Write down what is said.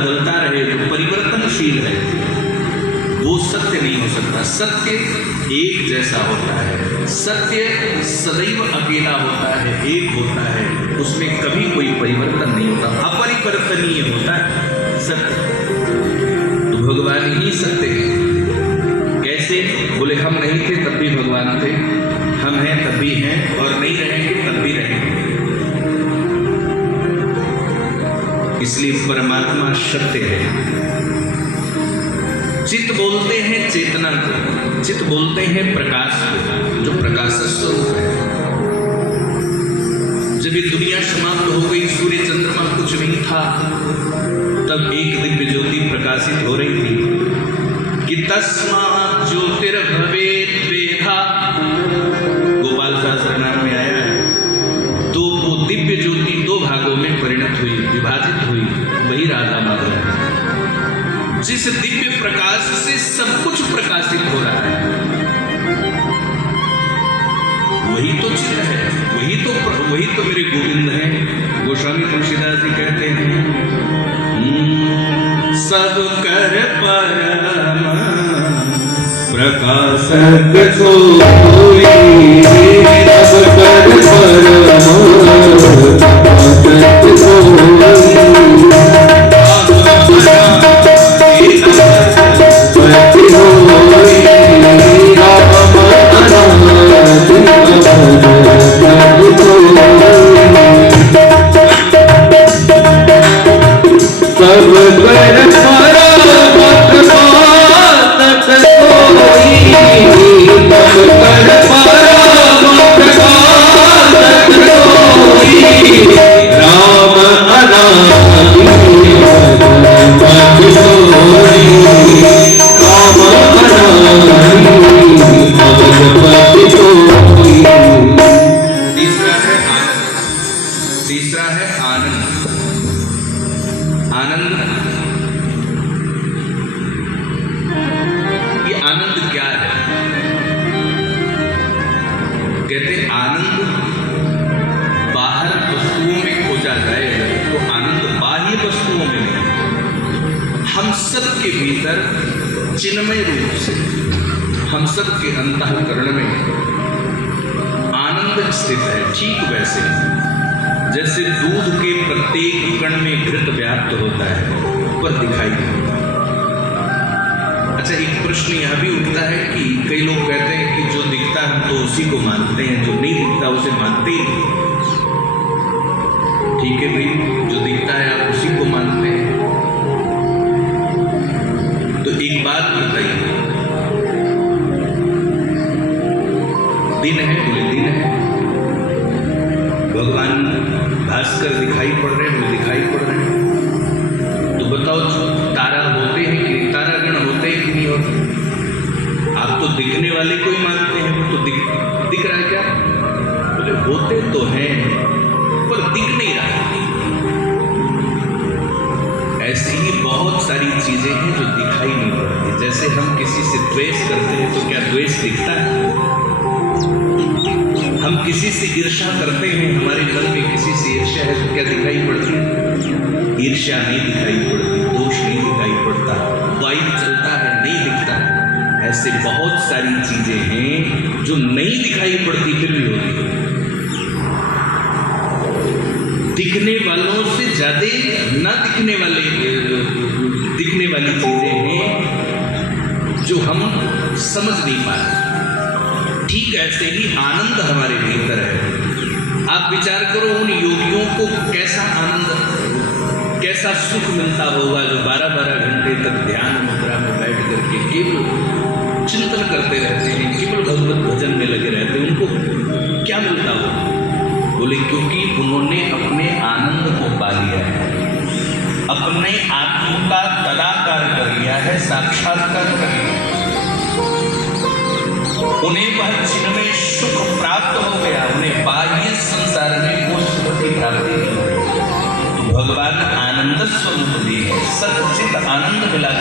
बदलता रहे, जो परिवर्तनशील है, वो सत्य नहीं हो सकता। सत्य एक जैसा होता है, सत्य सदैव अकेला होता है, एक होता है, उसमें कभी कोई परिवर्तन नहीं होता, अपरिवर्तनीय होता है सत्य। तो भगवान ही सत्य है। कैसे? बोले हम नहीं थे तब भी भगवान थे, हम हैं तब भी हैं, और नहीं रहेंगे तब भी रहेंगे। इसलिए परमात्मा सत्य है। चित्त बोलते हैं चेतना को, चित्त बोलते हैं प्रकाश को, जो प्रकाश स्वरूप है। जब ये दुनिया समाप्त हो गई, सूर्य चंद्रमा कुछ नहीं था, तब एक दिव्य ज्योति प्रकाशित हो रही थी कि तस्मात् ज्योतिर्भवेत् वेधा, गोपाल सहस्त्र नाम में आया है। तो वो दिव्य ज्योति दो भागों में परिणत हुई, विभाजित हुई, वही राधा माधव है। जिस दिव्य प्रकाश से सब कुछ प्रकाशित हो रहा है, वही तो चित्त है, वही तो मेरे गोविंद हैं। गोस्वामी तुलसीदास जी कहते हैं, सब कर परम प्रकाशक सोई, सब कर परम प्रकाशक सोई। तीसरा है आनंद। आनंद, ये आनंद क्या है? कहते आनंद बाहर वस्तुओं में खोजा जाए तो आनंद बाह्य वस्तुओं में नहीं, हम सब के भीतर चिन्मय रूप से, हम सब के अंतःकरण में आनंद स्थित है। ठीक वैसे जैसे दूध के प्रत्येक कण में घृत व्याप्त होता है, ऊपर दिखाई देता है। अच्छा, एक प्रश्न यह भी उठता है कि कई लोग कहते हैं कि जो दिखता है हम तो उसी को मानते हैं, जो नहीं दिखता उसे मानते ही नहीं। ठीक है भाई, जो दिखता है आप उसी को मानते हैं। तो एक बात बताइए, दिन है, बोले दिन है, भगवान भास्कर दिखाई पड़ रहे हैं, दिखाई पड़ रहे हैं, तो बताओ तारा होते हैं कि तारागण होते हैं कि नहीं होते? आप तो दिखने वाले को ही मानते हैं, वो तो दिख रहा है क्या? बोले होते तो हैं पर दिख नहीं रहा। ऐसी ही बहुत सारी चीजें हैं जो दिखाई नहीं पड़ती। जैसे हम किसी से द्वेष करते हैं तो क्या द्वेष दिखता है? हम किसी से ईर्ष्या करते हैं, हमारे मन में किसी से ईर्ष्या है तो क्या दिखाई पड़ती है? ईर्ष्या नहीं दिखाई पड़ती, दोष नहीं दिखाई पड़ता, वायु चलता है नहीं दिखता। ऐसे बहुत सारी चीजें हैं जो नहीं दिखाई पड़ती फिर भी होती है। दिखने वालों से ज्यादा न दिखने वाली चीजें हैं जो हम समझ नहीं पाते। ठीक ऐसे ही आनंद हमारे भीतर है। आप विचार करो, उन योगियों को कैसा आनंद, कैसा सुख मिलता होगा जो 12-12 घंटे तक ध्यान मुद्रा में बैठ करके केवल चिंतन करते रहते हैं, केवल भगवत भजन में लगे रहते हैं। उनको क्या मिलता होगा? बोले क्योंकि उन्होंने अपने आनंद को पा लिया है, अपने आत्मा का तदाकार कर लिया है, साक्षात्कार कर लिया है। उन्हें वह चिन्मय सुख प्राप्त हो गया, उन्हें बाह्य संसार में वो सुख की प्राप्ति नहीं हुई। भगवान आनंद स्वरूप भी है, सच्चित आनंद मिला